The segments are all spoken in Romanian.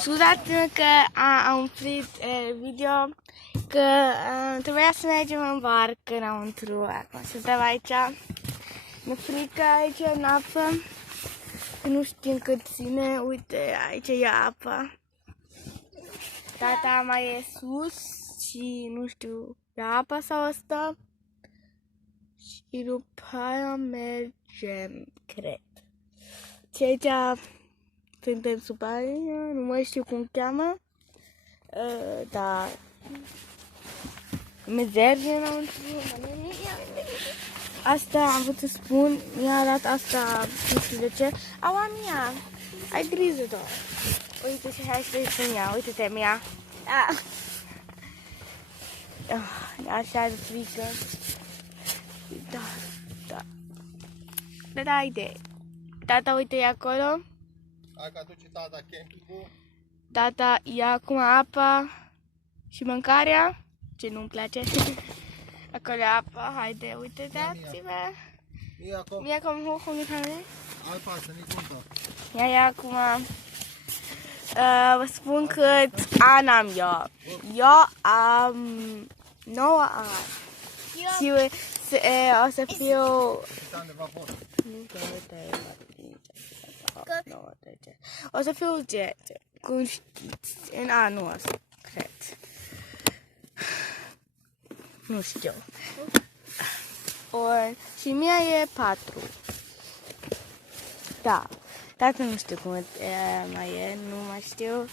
Scuzați-mă că am oprit video, că trebuia să mergem în barcă înăuntru. Acum suntem aici, ne frică aici în apă, că nu știm cât ține. Uite, aici e apa. Tata mai e sus și nu știu, e apa sau asta. Și după aia mergem, cred. Și aici suntem sub aia, nu mai știu cum cheamă. Dar mezerge înăuntru. Asta am vrut să spun, mi-a arătat asta, nu știu de ce. Aua, Mia, ai grijă doar. Uite și hai să-i spun ea, uite-te, Mia. Așa de frică. Da, haide. Tata, uite, e acolo. Hai că aduce tata campingul. Tata ia acum apa și mâncarea, ce nu-mi place. Acolo e apa, haide, uite, dați-vă. Mia kom hoch ungefähr. Alpață, nici cum tot. Ia acum. Vă spun cât ani am eu. Eu am 9 ani. Și o să fiu... O să fiu 10, cum știți, în anul ăsta, cred. Nu știu. Și mia e 4. Da. Tata nu știu cum mai e, nu mai știu.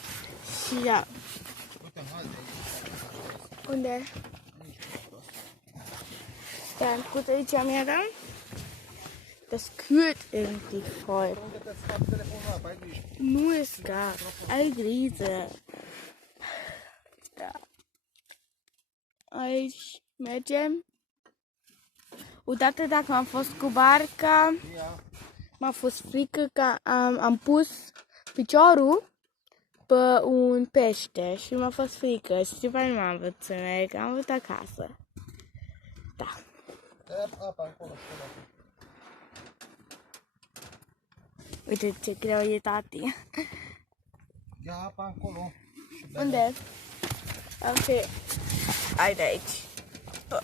Și ja. Unde? Dann gut, aici am da. Das kühlt irgendwie voll. Nu ist gar. Ai grijă. Da. Aici mergem. Odată dacă am fost cu barca, m-a fost frică că am pus piciorul pe un pește și m-a fost frică și după nu m-am vrut să merg, am vrut acasă. Da. Uite ce greu e, tati. Ia apa acolo. Unde? Ok. Hai de aici.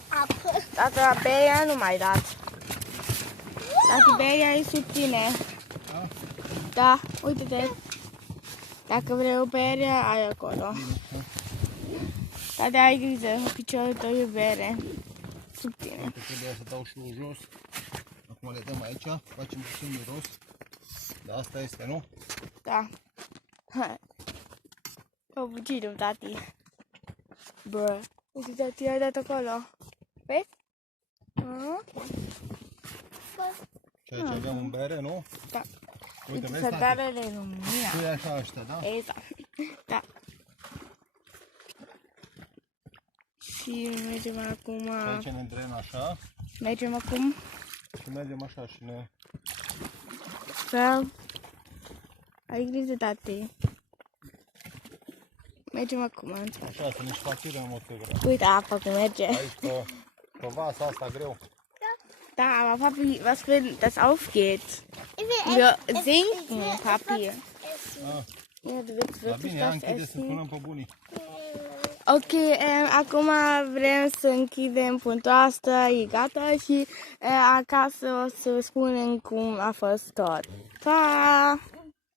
Apă. Tata, berea nu mai dat. Tati, berea e sub tine. Da, uite-te. Dacă vrei o bere, ai acolo. Tati, ai grijă, piciorul tău e bere. Sub tine. Trebuie să dau și eu jos. Acum le dăm aici, facem puțin miros. Dar asta este, nu? Da. O bugire, tati. Bă, uite, tati, ai dat acolo. Vezi? Și aici avem un bere, nu? Da. Uite, vezi, sădarele lumina. Tu e așa ăștia, da? Exact. Da. Și mergem acum... Aici ne îndrem așa. Mergem acum... Și mergem așa și ne... Să... Ai grijă, tati. Mergem acum. Așa, să ne șpachirăm motorul. Uite apa cum merge. Aici, pe vasa asta greu. Da, aber Papi, was wenn das aufgeht? Wir sinken, Papi. Ja, du willst wirklich das essen? Ok, acum vrem să închidem puntul asta, e gata și acasă o să spunem cum a fost tot. Pa!